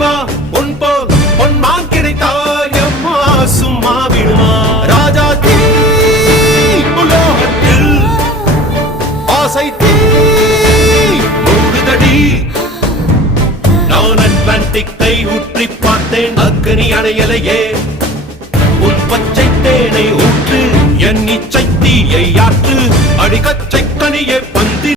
வா உன் போல் பொன்மான் கிடைத்தாய் அம்மா சும்மா விடுமா ராஜா தீ உலோகத்தில் ஆசை தீ மூடுதடி நான் அட்லாண்டிக்கை ஊற்றி பார்த்தேன் அக்னி அணையலையே உன் பச்சை தேனை ஊற்று என் இச்சை தீயை ஆற்று அடிகச்சை கனியே பந்தி